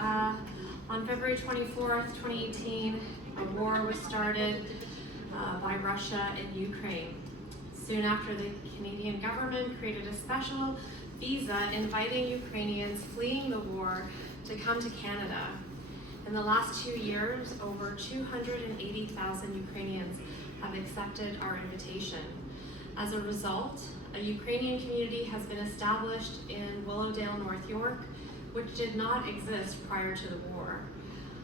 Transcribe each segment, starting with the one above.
On February 24th, 2018, a war was started by Russia in Ukraine. Soon after, the Canadian government created a special visa inviting Ukrainians fleeing the war to come to Canada. In the last 2 years, over 280,000 Ukrainians have accepted our invitation. As a result, a Ukrainian community has been established in Willowdale, North York, which did not exist prior to the war.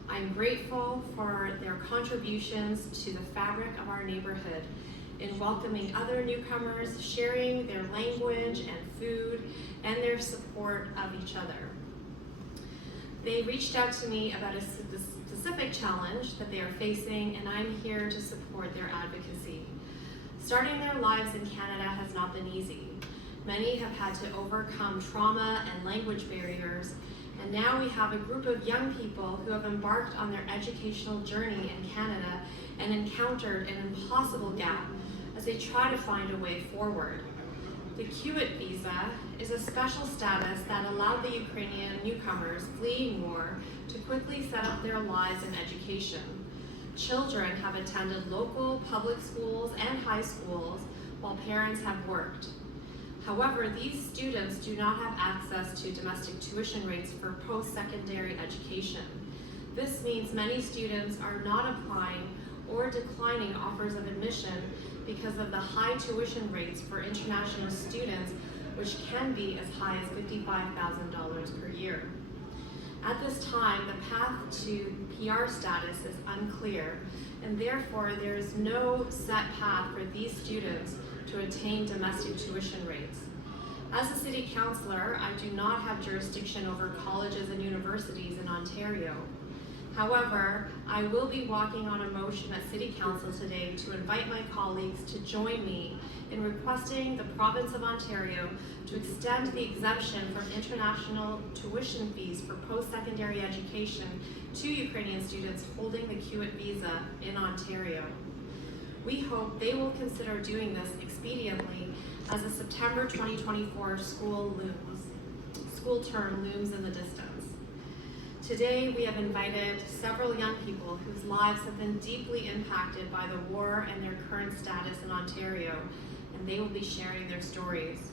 I'm grateful for their contributions to the fabric of our neighborhood in welcoming other newcomers, sharing their language and food, and their support of each other. They reached out to me about a specific challenge that they are facing, and I'm here to support their advocacy. Starting their lives in Canada has not been easy. Many have had to overcome trauma and language barriers, and now we have a group of young people who have embarked on their educational journey in Canada and encountered an impossible gap as they try to find a way forward. The CUAET visa is a special status that allowed the Ukrainian newcomers fleeing war to quickly set up their lives in education. Children have attended local public schools and high schools while parents have worked. However, these students do not have access to domestic tuition rates for post-secondary education. This means many students are not applying or declining offers of admission because of the high tuition rates for international students, which can be as high as $55,000 per year. At this time, the path to PR status is unclear, and therefore there is no set path for these students to attain domestic tuition rates. As a city councillor, I do not have jurisdiction over colleges and universities in Ontario. However, I will be walking on a motion at City Council today to invite my colleagues to join me in requesting the Province of Ontario to extend the exemption from international tuition fees for post-secondary education to Ukrainian students holding the CUAET visa in Ontario. We hope they will consider doing this expediently as the September 2024 school term looms in the distance. Today, we have invited several young people whose lives have been deeply impacted by the war and their current status in Ontario, and they will be sharing their stories.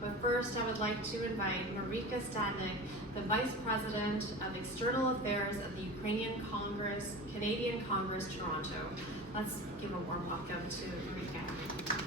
But first, I would like to invite Marijka Stadnyk, the Vice President of External Affairs of the Canadian Congress, Toronto. Let's give a warm welcome to Marijka.